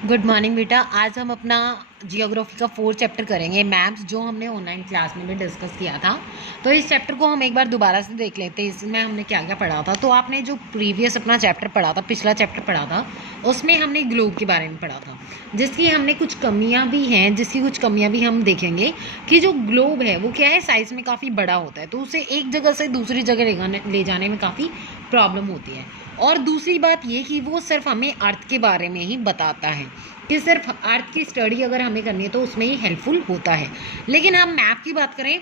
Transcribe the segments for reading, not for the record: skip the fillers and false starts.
Good morning बेटा। आज हम अपना जियोग्राफी का 4 चैप्टर करेंगे, मैप्स, जो हमने ऑनलाइन क्लास में भी डिस्कस किया था। तो इस चैप्टर को हम एक बार दोबारा से देख लेते हैं, इसमें हमने क्या क्या पढ़ा था। तो आपने जो प्रीवियस अपना चैप्टर पढ़ा था, पिछला चैप्टर पढ़ा था, उसमें हमने ग्लोब के बारे में पढ़ा था, जिसकी हमने कुछ कमियां भी हैं, जिसकी कुछ कमियां भी हम देखेंगे कि जो ग्लोब है वो क्या है, साइज़ में काफ़ी बड़ा होता है, तो उसे एक जगह से दूसरी जगह ले जाने में काफ़ी प्रॉब्लम होती है। और दूसरी बात ये कि वो सिर्फ हमें अर्थ के बारे में ही बताता है, कि सिर्फ अर्थ की स्टडी अगर हमें करनी है तो उसमें ही हेल्पफुल होता है। लेकिन हम मैप की बात करें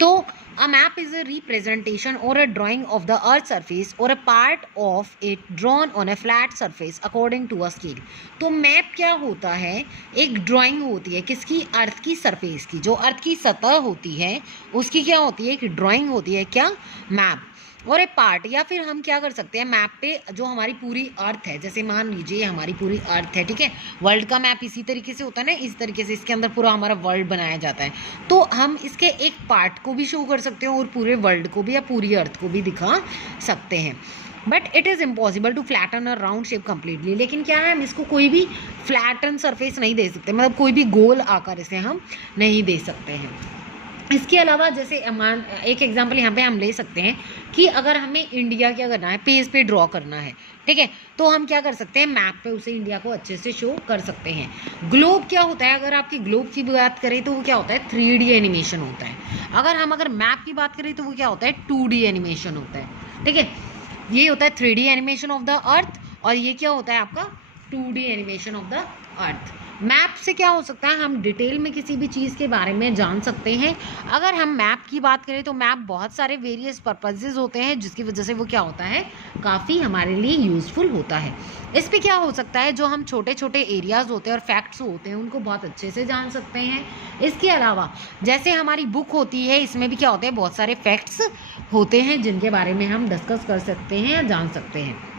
तो a map is a representation or a drawing of the earth surface or a part of it drawn on a flat surface according to a scale। तो मैप क्या होता है, एक ड्राइंग होती है किसकी, अर्थ की सरफेस की, जो अर्थ की सतह होती है उसकी क्या होती है, एक ड्राइंग होती है, क्या, मैप। और एक पार्ट, या फिर हम क्या कर सकते हैं, मैप पे जो हमारी पूरी अर्थ है, जैसे मान लीजिए हमारी पूरी अर्थ है, ठीक है, वर्ल्ड का मैप इसी तरीके से होता है ना, इस तरीके से इसके अंदर पूरा हमारा वर्ल्ड बनाया जाता है। तो हम इसके एक पार्ट को भी शो कर सकते हैं और पूरे वर्ल्ड को भी या पूरी अर्थ को भी दिखा सकते हैं। But it is impossible to flatten a round shape completely. लेकिन क्या है, हम इसको कोई भी फ्लैटन सरफेस नहीं दे सकते, मतलब कोई भी गोल आकार इसे हम नहीं दे सकते हैं। इसके अलावा जैसे एक एग्जांपल यहाँ पे हम ले सकते हैं कि अगर हमें इंडिया क्या करना है, पेज पे ड्रॉ करना है, ठीक है, तो हम क्या कर सकते हैं, मैप पे उसे इंडिया को अच्छे से शो कर सकते हैं। ग्लोब क्या होता है, अगर आपकी ग्लोब की बात करें तो वो क्या होता है, 3D एनिमेशन होता है। अगर मैप की बात करें तो वो क्या होता है, 2D एनिमेशन होता है, ठीक है। ये होता है 3D animation of the earth, और ये क्या होता है आपका 2D animation of the earth. Map से क्या हो सकता है, हम डिटेल में किसी भी चीज़ के बारे में जान सकते हैं। अगर हम मैप की बात करें तो मैप बहुत सारे वेरियस पर्पसेस होते हैं, जिसकी वजह से वो क्या होता है, काफ़ी हमारे लिए यूज़फुल होता है। इस पे क्या हो सकता है, जो हम छोटे छोटे एरियाज़ होते हैं और फैक्ट्स होते हैं उनको बहुत अच्छे से जान सकते हैं। इसके अलावा जैसे हमारी बुक होती है, इसमें भी क्या होते हैं, बहुत सारे फैक्ट्स होते हैं जिनके बारे में हम डिस्कस कर सकते हैं या जान सकते हैं।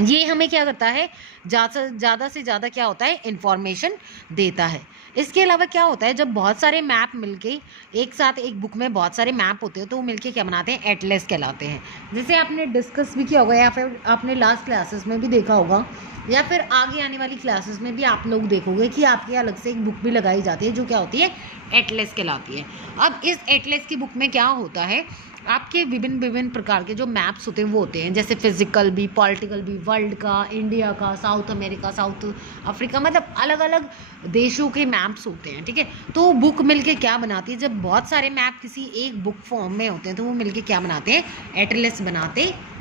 ये हमें क्या करता है, ज़्यादा से ज़्यादा क्या होता है, इन्फॉर्मेशन देता है। इसके अलावा क्या होता है, जब बहुत सारे मैप मिलके एक साथ एक बुक में बहुत सारे मैप होते हैं तो वो मिलके क्या बनाते हैं, एटलस कहलाते हैं। जैसे आपने डिस्कस भी किया होगा या फिर आपने लास्ट क्लासेस में भी देखा होगा, या फिर आगे आने वाली क्लासेस में भी आप लोग देखोगे कि आपके अलग से एक बुक भी लगाई जाती है जो क्या होती है, एटलस कहलाती है। अब इस एटलस की बुक में क्या होता है, आपके विभिन्न विभिन्न प्रकार के जो मैप्स होते हैं वो होते हैं, जैसे फिजिकल भी, पॉलिटिकल भी, वर्ल्ड का, इंडिया का, साउथ अमेरिका, साउथ अफ्रीका, मतलब अलग अलग देशों के मैप्स होते हैं, ठीक है। तो बुक मिलके क्या बनाती है, जब बहुत सारे मैप किसी एक बुक फॉर्म में होते हैं तो वो मिलके क्या बनाते हैं, एटलस बनाते हैं।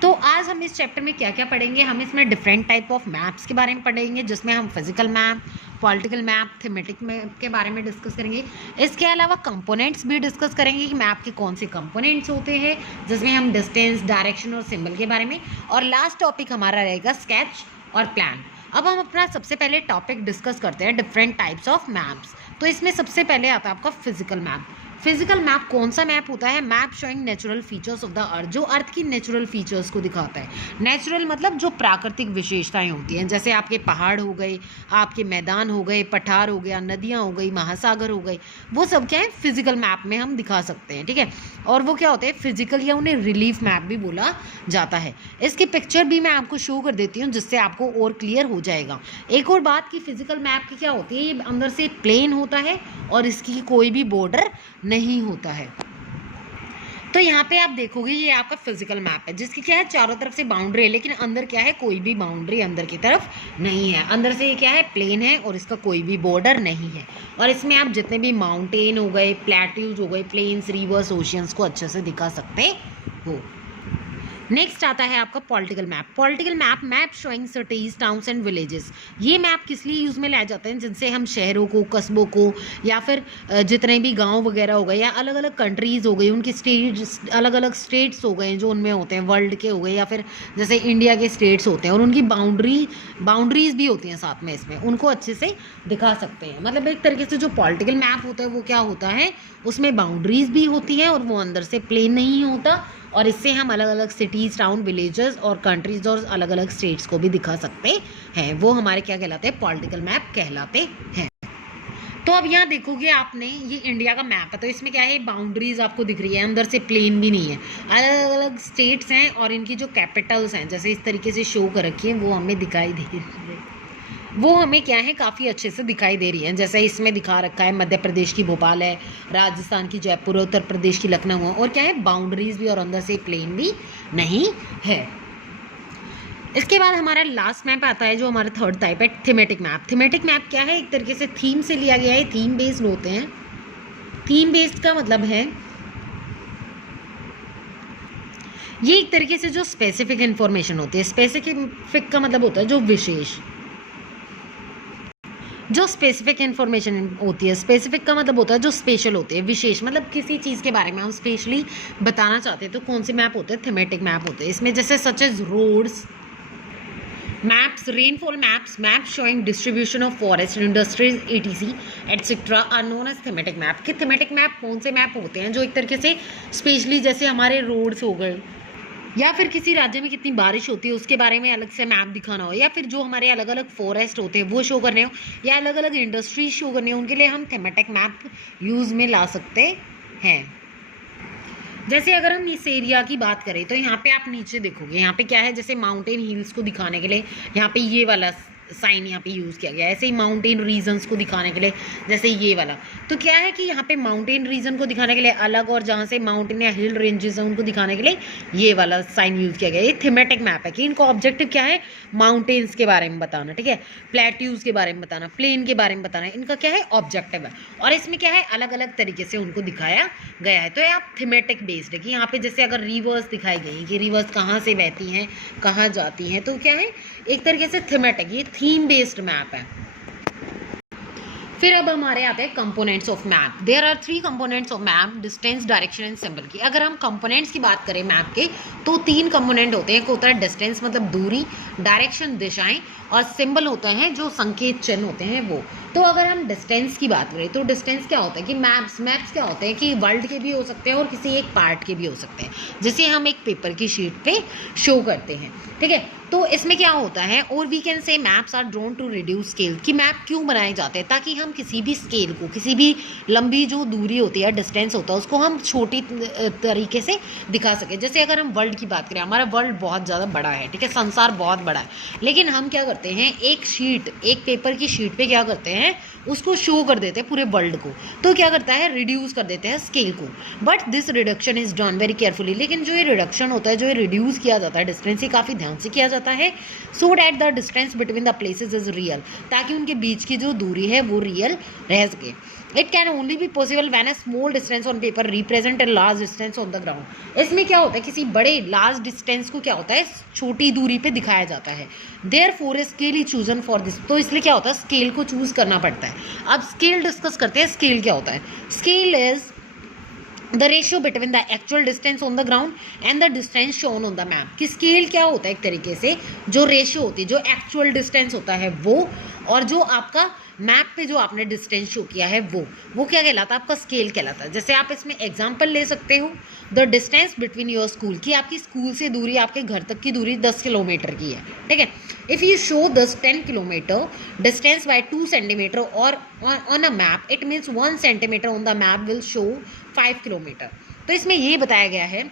तो आज हम इस चैप्टर में क्या क्या पढ़ेंगे, हम इसमें डिफरेंट टाइप ऑफ मैप्स के बारे में पढ़ेंगे, जिसमें हम physical map, political map, thematic map के बारे में डिस्कस करेंगे। इसके अलावा कंपोनेंट्स भी डिस्कस करेंगे कि मैप के कौन से कंपोनेंट्स होते हैं, जिसमें हम डिस्टेंस, डायरेक्शन और सिंबल के बारे में। और लास्ट टॉपिक हमारा रहेगा स्केच और प्लान। अब हम अपना सबसे पहले टॉपिक डिस्कस करते हैं, डिफरेंट टाइप्स ऑफ मैप्स। तो इसमें सबसे पहले आता है आपका फिजिकल मैप। फिजिकल मैप कौन सा मैप होता है, map showing natural features of the earth, जो अर्थ की नेचुरल फीचर्स को दिखाता है। नेचुरल मतलब जो प्राकृतिक विशेषताएं होती हैं, जैसे आपके पहाड़ हो गए, आपके मैदान हो गए, पठार हो गया, नदियाँ हो गई, महासागर हो गई, वो सब क्या है, फिजिकल मैप में हम दिखा सकते हैं, ठीक है। और वो क्या होते हैं, फिजिकल, या उन्हें रिलीफ मैप भी बोला जाता है। इसकी पिक्चर भी मैं आपको शो कर देती हूँ जिससे आपको और क्लियर हो जाएगा। एक और बात कि फिजिकल मैप की क्या होती है, ये अंदर से प्लेन होता है और इसकी कोई भी बॉर्डर नहीं होता है। तो यहाँ पे आप देखोगे ये आपका फिजिकल मैप है, जिसकी क्या है, चारों तरफ से बाउंड्री है, लेकिन अंदर क्या है, कोई भी बाउंड्री अंदर की तरफ नहीं है। अंदर से ये क्या है, प्लेन है और इसका कोई भी बॉर्डर नहीं है। और इसमें आप जितने भी माउंटेन हो गए, प्लेट्यूज हो गए, प्लेन्स, रिवर्स, ओशियंस को अच्छे से दिखा सकते हो। नेक्स्ट आता है आपका political map. Political map showing cities, towns and villages. ये मैप किस लिए यूज़ में लाए जाते हैं, जिनसे हम शहरों को, कस्बों को, या फिर जितने भी गांव वगैरह हो गए, या अलग अलग कंट्रीज़ हो गई, उनकी स्टेट्स, अलग अलग स्टेट्स हो गए जो उनमें होते हैं, वर्ल्ड के हो गए, या फिर जैसे इंडिया के स्टेट्स होते हैं और उनकी बाउंड्रीज भी होती हैं साथ में, इसमें उनको अच्छे से दिखा सकते हैं। मतलब एक तरीके से जो पॉलिटिकल मैप होता है वो क्या होता है, उसमें बाउंड्रीज भी होती हैं और वो अंदर से प्लेन नहीं होता, और इससे हम अलग अलग सिटीज़, टाउन, विलेजेस और कंट्रीज और अलग अलग स्टेट्स को भी दिखा सकते हैं। वो हमारे क्या कहलाते हैं, पॉलिटिकल मैप कहलाते हैं। तो अब यहाँ देखोगे आपने, ये इंडिया का मैप है, तो इसमें क्या है, बाउंड्रीज आपको दिख रही है, अंदर से प्लेन भी नहीं है, अलग अलग स्टेट्स हैं और इनकी जो कैपिटल्स हैं जैसे इस तरीके से शो कर रखी है वो हमें दिखाई दे रही है। वो हमें क्या है काफ़ी अच्छे से दिखाई दे रही है। जैसे इसमें दिखा रखा है मध्य प्रदेश की भोपाल है, राजस्थान की जयपुर, उत्तर प्रदेश की लखनऊ है, और क्या है बाउंड्रीज भी और अंदर से प्लेन भी नहीं है। इसके बाद हमारा लास्ट मैप आता है जो हमारा थर्ड टाइप है, थीमेटिक मैप। थीमेटिक मैप क्या है, एक तरीके से थीम से लिया गया है, थीम बेस्ड होते हैं। थीम बेस्ड का मतलब है ये एक तरीके से जो स्पेसिफिक इंफॉर्मेशन होती है, स्पेसिफिक का मतलब होता है जो विशेष, जो स्पेसिफिक इंफॉर्मेशन होती है, स्पेसिफिक का मतलब होता है जो स्पेशल होती है, विशेष मतलब किसी चीज़ के बारे में हम स्पेशली बताना चाहते हैं तो कौन से मैप होते हैं, थीमेटिक मैप होते हैं। इसमें जैसे such as roads maps, rainfall maps, maps showing distribution of forest industries etc etcetera are known as thematic map. कि थीमेटिक मैप कौन से मैप होते हैं जो एक तरीके से स्पेशली जैसे हमारे रोड्स हो गए, या फिर किसी राज्य में कितनी बारिश होती है उसके बारे में अलग से मैप दिखाना हो, या फिर जो हमारे अलग अलग फॉरेस्ट होते हैं वो शो करने हो, या अलग अलग इंडस्ट्रीज शो करने हो, उनके लिए हम थीमेटिक मैप यूज़ में ला सकते हैं। जैसे अगर हम इस एरिया की बात करें तो यहाँ पे आप नीचे देखोगे, यहाँ पे क्या है, जैसे माउंटेन हिल्स को दिखाने के लिए यहाँ पे ये वाला साइन यहाँ पे यूज़ किया गया है। ऐसे ही माउंटेन रीजन्स को दिखाने के लिए जैसे ये वाला, तो क्या है कि यहाँ पे माउंटेन रीजन को दिखाने के लिए अलग, और जहाँ से माउंटेन या हिल रेंजेस हैं उनको दिखाने के लिए ये वाला साइन यूज़ किया गया है। ये थीमेटिक मैप है कि इनको ऑब्जेक्टिव क्या है, माउंटेन्स के बारे में बताना, ठीक है, प्लेट्यूज के बारे में बताना, प्लेन के बारे में बताना, इनका क्या है ऑब्जेक्टिव है। और इसमें क्या है अलग अलग तरीके से उनको दिखाया गया है। तो ये आप थीमेटिक बेस्ड है कि यहाँ पे जैसे अगर रिवर्स दिखाई गई कि रिवर्स कहाँ से बहती हैं, कहाँ जाती हैं, तो क्या है एक तरीके से थीमेटिक, ये थीम बेस्ड मैप है। फिर अब हमारे आते हैं components of map. There are 3 components of map, distance, direction and symbol की। अगर हम कंपोनेंट्स की बात करें मैप के तो 3 कंपोनेंट होते हैं। एक होता है डिस्टेंस मतलब दूरी, डायरेक्शन दिशाएं, और सिंबल होते हैं जो संकेत चिन्ह होते हैं वो। तो अगर हम डिस्टेंस की बात करें तो डिस्टेंस क्या होता है कि मैप्स क्या होते हैं कि वर्ल्ड के भी हो सकते हैं और किसी एक पार्ट के भी हो सकते हैं, जिसे हम एक पेपर की शीट पे शो करते हैं, ठीक है। तो इसमें क्या होता है, और we can say maps are drawn to reduce scale, कि मैप क्यों बनाए जाते हैं, ताकि हम किसी भी स्केल को, किसी भी लंबी जो दूरी होती है, डिस्टेंस होता है, उसको हम छोटी तरीके से दिखा सकें। जैसे अगर हम वर्ल्ड की बात करें, हमारा वर्ल्ड बहुत ज़्यादा बड़ा है, ठीक है, संसार बहुत बड़ा है, लेकिन हम क्या करते हैं एक पेपर की शीट पे क्या करते हैं उसको शो कर देते हैं पूरे वर्ल्ड को। तो क्या करता है रिड्यूस कर देते हैं स्केल को, but this reduction is done very carefully. लेकिन जो ये रिडक्शन होता है, जो ये रिड्यूस किया जाता है डिस्टेंस, ये काफ़ी ध्यान से किया जाता है, so that the distance between the places is real, ताकि उनके बीच की जो दूरी है वो रियल रह सके। It can only be possible when a small distance on paper represent a large distance on the ground. इसमें क्या होता है, किसी बड़े लार्ज डिस्टेंस को क्या होता है छोटी दूरी पे दिखाया जाता है। Therefore scale is chosen for this, तो इसलिए क्या होता है स्केल को चूज करना पड़ता है। अब स्केल डिस्कस करते हैं, स्केल क्या होता है। Scale is the ratio between the actual distance on the ground and the distance shown on the map. कि स्केल क्या होता है, एक तरीके से जो रेशियो होती है, जो एक्चुअल डिस्टेंस होता है वो, और जो आपका मैप पे जो आपने डिस्टेंस शो किया है वो क्या कहलाता है, आपका स्केल कहलाता है। जैसे आप इसमें एग्जांपल ले सकते हो, the distance between your school, की आपकी स्कूल से दूरी, आपके घर तक की दूरी 10 किलोमीटर की है, ठीक है। If you show 10 kilometre distance by 2 centimetre or on a map, it means 1 centimetre on the map will show 5 kilometre. तो इसमें ये बताया गया है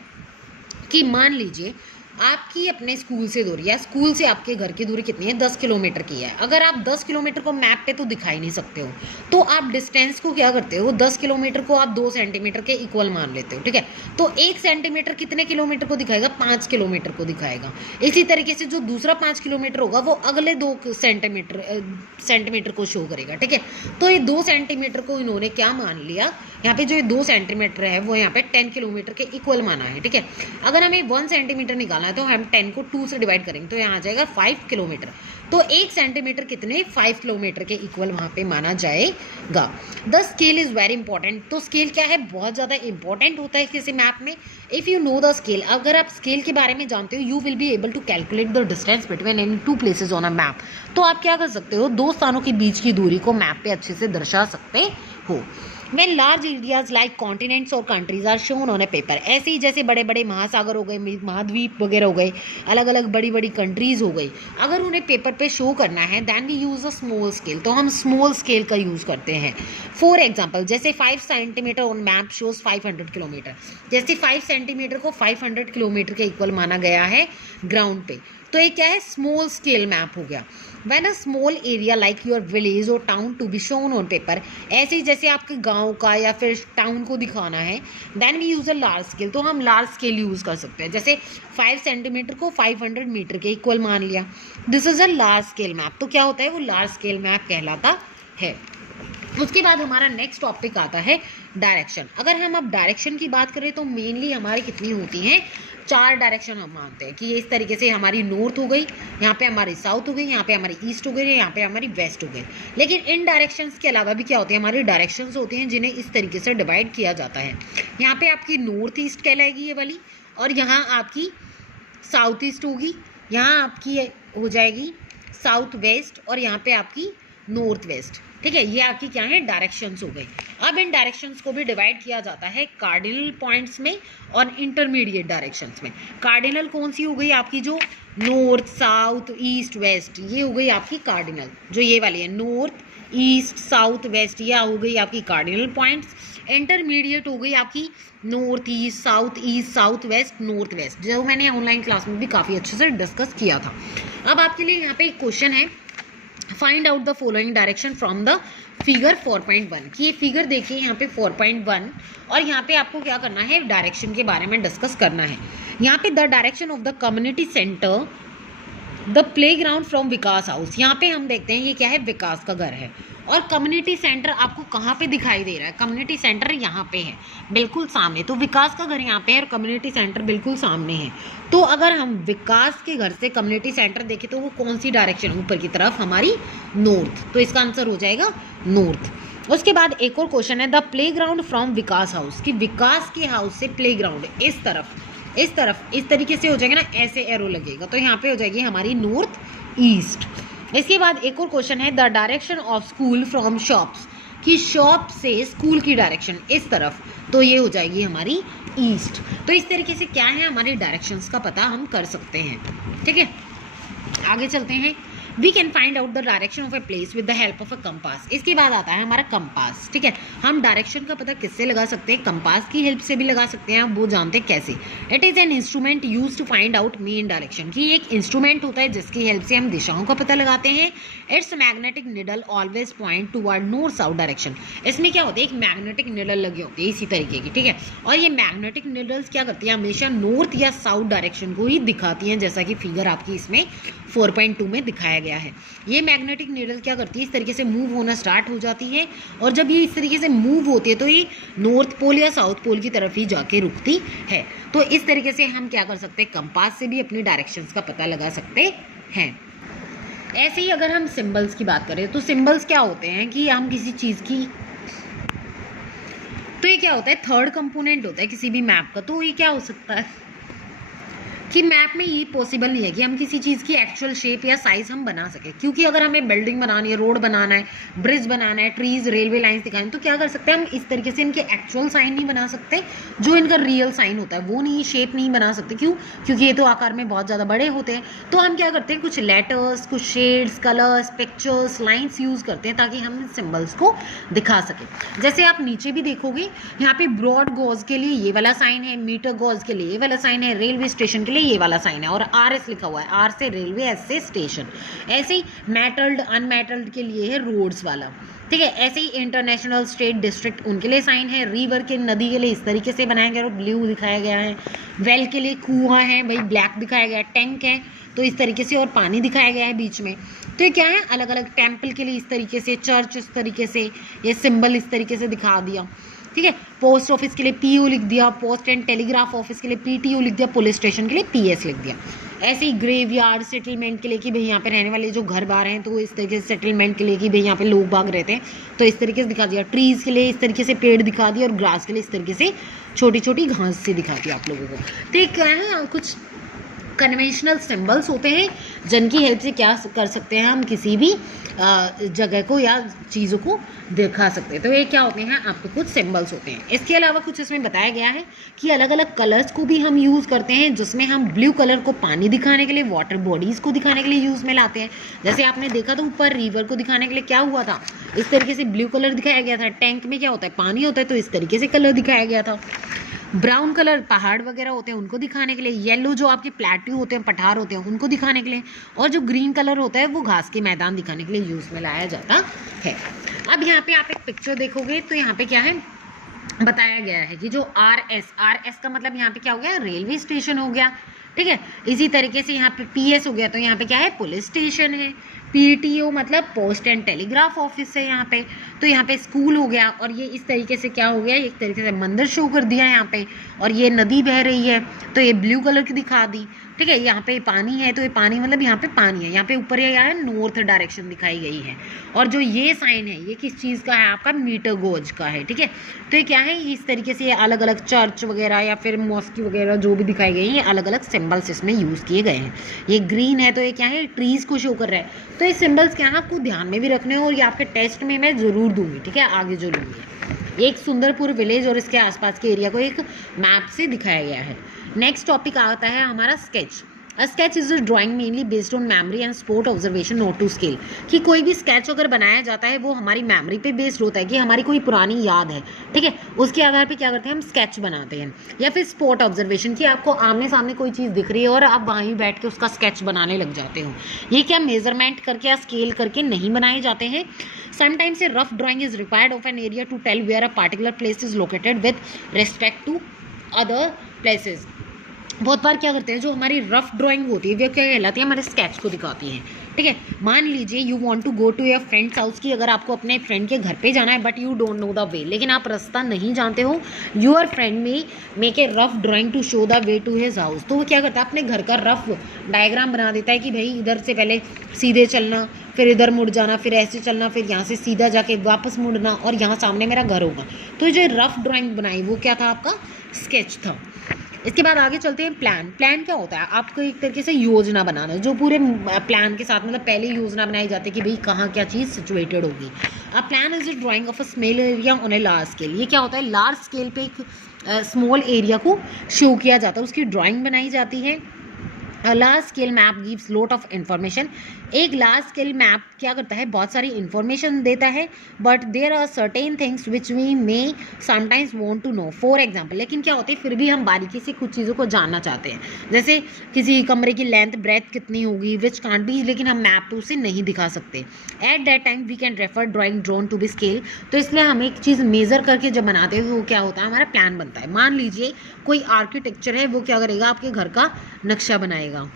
कि मान लीजिए आपकी अपने स्कूल से दूरी, या स्कूल से आपके घर की दूरी कितनी है, 10 किलोमीटर की है। अगर आप 10 किलोमीटर को मैप पे तो दिखा ही नहीं सकते हो, तो आप डिस्टेंस को क्या करते हो, 10 किलोमीटर को आप 2 सेंटीमीटर के इक्वल मान लेते हो, ठीक है। तो 1 सेंटीमीटर कितने किलोमीटर को दिखाएगा, 5 किलोमीटर को दिखाएगा। इसी तरीके से जो दूसरा 5 किलोमीटर होगा वो अगले 2 सेंटीमीटर को शो करेगा, ठीक है। तो ये 2 सेंटीमीटर को इन्होंने क्या मान लिया, यहाँ पे जो ये 2 सेंटीमीटर है वो यहाँ पे 10 किलोमीटर के इक्वल माना है, ठीक है। अगर हमें 1 सेंटीमीटर निकालना है तो हम 10 को 2 से डिवाइड करेंगे तो यहाँ आ जाएगा 5 किलोमीटर। तो 1 सेंटीमीटर कितने 5 किलोमीटर के इक्वल वहाँ पे माना जाएगा। The scale is very important. तो स्केल क्या है, बहुत ज़्यादा इंपॉर्टेंट होता है किसी मैप में। If you know the scale, अगर आप स्केल के बारे में जानते हो, you will be able to calculate the distance between any 2 places on a map. तो आप क्या कर सकते हो, 2 स्थानों के बीच की दूरी को मैप पे अच्छे से दर्शा सकते हो। When large areas like continents और countries are shown on a paper, ऐसे ही जैसे बड़े बड़े महासागर हो गए, महाद्वीप वगैरह हो गए, अलग अलग बड़ी बड़ी कंट्रीज हो गई, अगर उन्हें पेपर पे शो करना है then we use a small scale, तो हम स्मॉल स्केल का यूज़ करते हैं। फॉर एग्जाम्पल जैसे 5 centimetre on map shows 500 kilometre, जैसे 5 सेंटीमीटर को 500 किलोमीटर के इक्वल माना गया है ग्राउंड पे, तो ये क्या है स्मॉल स्केल मैप हो गया। When a small area like your village or town to be shown on paper, ऐसे ही जैसे आपके गांव का या फिर टाउन को दिखाना है, then we use a large scale, तो हम लार्ज स्केल यूज़ कर सकते हैं। जैसे 5 सेंटीमीटर को 500 मीटर के इक्वल मान लिया, this is a large scale map. तो क्या होता है, वो लार्ज स्केल मैप कहलाता है। उसके बाद हमारा नेक्स्ट टॉपिक आता है डायरेक्शन। अगर हम अब डायरेक्शन की बात करें तो मेनली हमारी कितनी होती हैं, 4 डायरेक्शन हम मानते हैं कि ये इस तरीके से हमारी नॉर्थ हो गई, यहाँ पे हमारी साउथ हो गई, यहाँ पे हमारी ईस्ट हो गई, यहाँ पे हमारी वेस्ट हो गई। लेकिन इन डायरेक्शंस के अलावा भी क्या होते हैं, हमारी डायरेक्शंस होती हैं जिन्हें इस तरीके से डिवाइड किया जाता है। यहाँ पे आपकी नॉर्थ ईस्ट कहलाएगी ये वाली, और यहाँ आपकी साउथ ईस्ट होगी, यहाँ आपकी हो जाएगी साउथ वेस्ट, और यहाँ पे आपकी नॉर्थ वेस्ट। ठीक है, ये आपकी क्या है, डायरेक्शंस हो गई। अब इन डायरेक्शंस को भी डिवाइड किया जाता है कार्डिनल पॉइंट्स में और इंटरमीडिएट डायरेक्शंस में। कार्डिनल कौन सी हो गई आपकी, जो नॉर्थ साउथ ईस्ट वेस्ट, ये हो गई आपकी कार्डिनल, जो ये वाली है नॉर्थ ईस्ट साउथ वेस्ट, ये हो गई आपकी कार्डिनल पॉइंट्स। इंटरमीडिएट हो गई आपकी north east south west north west, जो मैंने ऑनलाइन क्लास में भी काफ़ी अच्छे से डिस्कस किया था। अब आपके लिए यहाँ पे एक क्वेश्चन है, find out the following direction from the figure 4.1, कि ये फिगर देखिए यहाँ पे 4.1, और यहाँ पे आपको क्या करना है, डायरेक्शन के बारे में डिस्कस करना है। यहाँ पे the direction of the community centre the playground from Vikas house, यहाँ पे हम देखते हैं ये क्या है, विकास का घर है। और कम्युनिटी सेंटर आपको कहाँ पे दिखाई दे रहा है, कम्युनिटी सेंटर यहाँ पे है बिल्कुल सामने, तो विकास का घर यहाँ पे है और कम्युनिटी सेंटर बिल्कुल सामने है। तो अगर हम विकास के घर से कम्युनिटी सेंटर देखें तो वो कौन सी डायरेक्शन, ऊपर की तरफ हमारी नॉर्थ, तो इसका आंसर हो जाएगा नॉर्थ। उसके बाद एक और क्वेश्चन है, the playground from Vikas house, कि विकास के हाउस से प्लेग्राउंड इस तरफ इस तरीके से हो जाएगा ना, ऐसे एरो लगेगा, तो यहाँ पे हो जाएगी हमारी नॉर्थ ईस्ट। इसके बाद एक और क्वेश्चन है, the direction of school from shops, कि शॉप से स्कूल की डायरेक्शन इस तरफ, तो ये हो जाएगी हमारी ईस्ट। तो इस तरीके से क्या है, हमारी डायरेक्शंस का पता हम कर सकते हैं। ठीक है, आगे चलते हैं। We can find out the direction of a place with the help of a compass. इसके बाद आता है हमारा कंपास। ठीक है, हम डायरेक्शन का पता किससे लगा सकते हैं, कंपास की हेल्प से भी लगा सकते हैं, आप वो जानते हैं कैसे। It is an instrument use to find out main direction, कि एक इंस्ट्रूमेंट होता है जिसकी हेल्प से हम दिशाओं का पता लगाते हैं। It's magnetic needle always point toward north south direction. इसमें क्या होता है, एक मैग्नेटिक निडल लगी होती है इसी तरीके की। ठीक है, और ये मैग्नेटिक निडल्स क्या करती है, हमेशा नॉर्थ या साउथ डायरेक्शन को ही दिखाती हैं, जैसा कि फिगर आपकी इसमें 4.2 में दिखाया गया है। ये मैग्नेटिक नीडल क्या करती है, इस तरीके से मूव होना स्टार्ट हो जाती है, और जब ये इस तरीके से मूव होती है तो ये नॉर्थ पोल या साउथ पोल की तरफ ही जाके रुकती है। तो इस तरीके से हम क्या कर सकते हैं, कंपास से भी अपनी डायरेक्शंस का पता लगा सकते हैं। ऐसे ही अगर हम सिंबल्स की बात करें तो सिंबल्स क्या होते हैं, कि हम किसी चीज़ की, तो ये क्या होता है, थर्ड कंपोनेंट होता है किसी भी मैप का। तो ये क्या हो सकता है कि मैप में ये पॉसिबल नहीं है कि हम किसी चीज़ की एक्चुअल शेप या साइज हम बना सकें, क्योंकि अगर हमें बिल्डिंग बनानी है, रोड बनाना है, ब्रिज बनाना है, ट्रीज रेलवे लाइंस दिखानी, तो क्या कर सकते हैं हम, इस तरीके से इनके एक्चुअल साइन नहीं बना सकते, जो इनका रियल साइन होता है वो नहीं, शेप नहीं बना सकते। क्यों, क्योंकि ये तो आकार में बहुत ज़्यादा बड़े होते हैं। तो हम क्या करते हैं, कुछ लेटर्स, कुछ shades, colours, pictures, lines use करते हैं ताकि हम इन सिम्बल्स को दिखा सकें। जैसे आप नीचे भी देखोगे, यहाँ पे ब्रॉड गॉज के लिए ये वाला साइन है, मीटर गॉज के लिए ये वाला साइन है, रेलवे स्टेशन के लिए ये वाला साइन है, और RS लिखा हुआ है, R से रेलवे, S से स्टेशन। ऐसे ही मेटल्ड अनमेटल्ड के लिए है रोड्स वाला। ठीक है, ऐसे ही इंटरनेशनल, स्टेट, डिस्ट्रिक्ट उनके लिए साइन है। रिवर के, नदी के लिए इस तरीके से बनाया गया और ब्लू दिखाया गया है। वेल के लिए कुआं है भाई, ब्लैक दिखाया गया है। टैंक है तो इस तरीके से और पानी दिखाया गया है बीच में। तो ये क्या है, अलग अलग। टेम्पल के लिए इस तरीके से, चर्च इस तरीके से, ये सिंबल इस तरीके से दिखा दिया। ठीक है, पोस्ट ऑफिस के लिए PO लिख दिया, पोस्ट एंड टेलीग्राफ ऑफिस के लिए PTO लिख दिया, पुलिस स्टेशन के लिए PS लिख दिया। ऐसे ही ग्रेवयार्ड सेटलमेंट के लिए कि भाई यहाँ पे रहने वाले जो घर बार हैं, तो इस तरीके से सेटलमेंट के लिए कि भाई यहाँ पे लोग बाग रहते हैं, तो इस तरीके से दिखा दिया। ट्रीज़ के लिए इस तरीके से पेड़ दिखा दिया, और ग्रास के लिए इस तरीके से छोटी छोटी घास से दिखा दिया आप लोगों को। तो ये क्या है, कुछ कन्वेंशनल सिंबल्स होते हैं जिनकी हेल्प से क्या कर सकते हैं, हम किसी भी जगह को या चीज़ों को दिखा सकते हैं। तो ये क्या होते हैं, आपको कुछ सिंबल्स होते हैं। इसके अलावा कुछ इसमें बताया गया है कि अलग अलग कलर्स को भी हम यूज़ करते हैं, जिसमें हम ब्लू कलर को पानी दिखाने के लिए, वाटर बॉडीज़ को दिखाने के लिए यूज़ में लाते हैं। जैसे आपने देखा तो ऊपर रिवर को दिखाने के लिए क्या हुआ था, इस तरीके से ब्लू कलर दिखाया गया था। टैंक में क्या होता है, पानी होता है, तो इस तरीके से कलर दिखाया गया था। ब्राउन कलर पहाड़ वगैरह होते हैं उनको दिखाने के लिए, येलो जो आपके प्लेट्यू होते हैं, पठार होते हैं, उनको दिखाने के लिए, और जो ग्रीन कलर होता है वो घास के मैदान दिखाने के लिए यूज़ में लाया जाता है। अब यहाँ पे आप एक पिक्चर देखोगे तो यहाँ पे क्या है बताया गया है कि जो आर एस का मतलब यहाँ पे क्या हो गया, रेलवे स्टेशन हो गया, ठीक है। इसी तरीके से यहाँ पे पीएस हो गया, तो यहाँ पे क्या है, पुलिस स्टेशन है। पीटीओ मतलब पोस्ट एंड टेलीग्राफ ऑफिस है यहाँ पे। तो यहाँ पे स्कूल हो गया, और ये इस तरीके से क्या हो गया, एक तरीके से मंदिर शो कर दिया यहाँ पे, और ये नदी बह रही है तो ये ब्लू कलर की दिखा दी, ठीक है। यहाँ पे पानी है, तो ये पानी मतलब यहाँ पे पानी है, यहाँ पे ऊपर ये है नॉर्थ डायरेक्शन दिखाई गई है। और जो ये साइन है ये किस चीज़ का है, आपका मीटर गोज का है, ठीक है। तो ये क्या है, इस तरीके से अलग अलग चर्च वगैरह या फिर मॉस्क वगैरह जो भी दिखाई गई है, अलग अलग सिम्बल्स इसमें यूज़ किए गए हैं। ये ग्रीन है तो ये क्या है, ट्रीज़ को शो कर रहा है। तो ये सिम्बल्स क्या है आपको ध्यान में भी रखने हैं, और ये आपके टेस्ट में मैं ज़रूर दूंगी, ठीक है, आगे जो लूँगी। एक सुंदरपुर विलेज और इसके आसपास के एरिया को एक मैप से दिखाया गया है। नेक्स्ट टॉपिक आता है हमारा sketch. A sketch is a drawing mainly based on memory and spot observation not to scale. कि कोई भी स्केच अगर बनाया जाता है वो हमारी मेमोरी पे बेस्ड होता है, कि हमारी कोई पुरानी याद है, ठीक है, उसके आधार पे क्या करते हैं हम स्केच बनाते हैं। या फिर स्पॉट ऑब्जर्वेशन, कि आपको आमने सामने कोई चीज़ दिख रही है और आप वहीं बैठ के उसका स्केच बनाने लग जाते हो। ये क्या मेजरमेंट करके या स्केल करके नहीं बनाए जाते हैं। Sometimes a rough drawing is required of an area to tell where a particular place is located with respect to other places. बहुत बार क्या करते हैं, जो हमारी रफ ड्राइंग होती है वो क्या कहलाती है, हमारे स्केच को दिखाती है, ठीक है। मान लीजिए you want to go to your friend's house, की अगर आपको अपने फ्रेंड के घर पे जाना है but you don't know the way, लेकिन आप रास्ता नहीं जानते हो, your friend may make a rough drawing to show the way to his house. तो वो क्या करता है, अपने घर का रफ डायग्राम बना देता है कि भाई इधर से पहले सीधे चलना, फिर इधर मुड़ जाना, फिर ऐसे चलना, फिर यहाँ से सीधा जाके वापस मुड़ना, और यहाँ सामने मेरा घर होगा। तो जो रफ ड्राइंग बनाई वो क्या था, आपका स्केच था। इसके बाद आगे चलते हैं प्लान। प्लान क्या होता है, आपको एक तरीके से योजना बनाना, जो पूरे प्लान के साथ मतलब पहले योजना बनाई जाती है कि भाई कहाँ क्या चीज़ सिचुएटेड होगी। A plan is a drying of a small area on a large scale. ये क्या होता है, लार्ज स्केल पे एक स्मॉल एरिया को शो किया जाता है, उसकी ड्राइंग बनाई जाती है। Large scale map gives lot of information. एक लार्ज स्केल मैप क्या करता है, बहुत सारी इन्फॉर्मेशन देता है, but there are certain things which we may sometimes want to know. For example, लेकिन क्या होता है फिर भी हम बारीकी से कुछ चीज़ों को जानना चाहते हैं, जैसे किसी कमरे की लेंथ ब्रेथ कितनी होगी, विच कांट बी, लेकिन हम मैप तो उसे नहीं दिखा सकते। At that time we can refer drawing drawn to be scale. तो इसलिए हम एक चीज़ मेजर करके जब बनाते हैं वो क्या होता है, हमारा प्लान बनता है। मान लीजिए कोई आर्किटेक्चर है, वो क्या करेगा, आपके घर का नक्शा बनाएगा,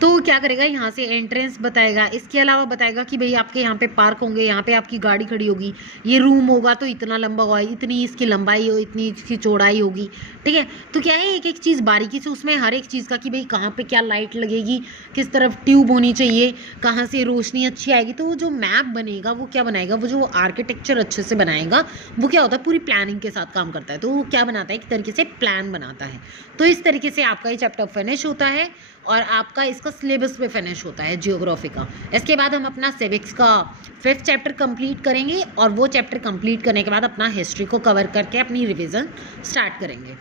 तो क्या करेगा, यहाँ से एंट्रेंस बताएगा, इसके अलावा बताएगा कि भाई आपके यहाँ पे पार्क होंगे, यहाँ पे आपकी गाड़ी खड़ी होगी, ये रूम होगा तो इतना लंबा होगा, इतनी इसकी लंबाई हो, इतनी इसकी चौड़ाई होगी, ठीक है। तो क्या है, एक एक चीज़ बारीकी से उसमें हर एक चीज़ का कि भाई कहाँ पे क्या लाइट लगेगी, किस तरफ ट्यूब होनी चाहिए, कहाँ से रोशनी अच्छी आएगी। तो वो जो मैप बनेगा वो क्या बनाएगा, वो जो आर्किटेक्चर अच्छे से बनाएगा वो क्या होता है, पूरी प्लानिंग के साथ काम करता है। तो वो क्या बनाता है, एक तरीके से प्लान बनाता है। तो इस तरीके से आपका ये चैप्टर फिनिश होता है, और आपका इसका सिलेबस पे फिनिश होता है जियोग्राफी का। इसके बाद हम अपना सिविक्स का 5th चैप्टर कंप्लीट करेंगे, और वो चैप्टर कंप्लीट करने के बाद अपना हिस्ट्री को कवर करके अपनी रिवीजन स्टार्ट करेंगे।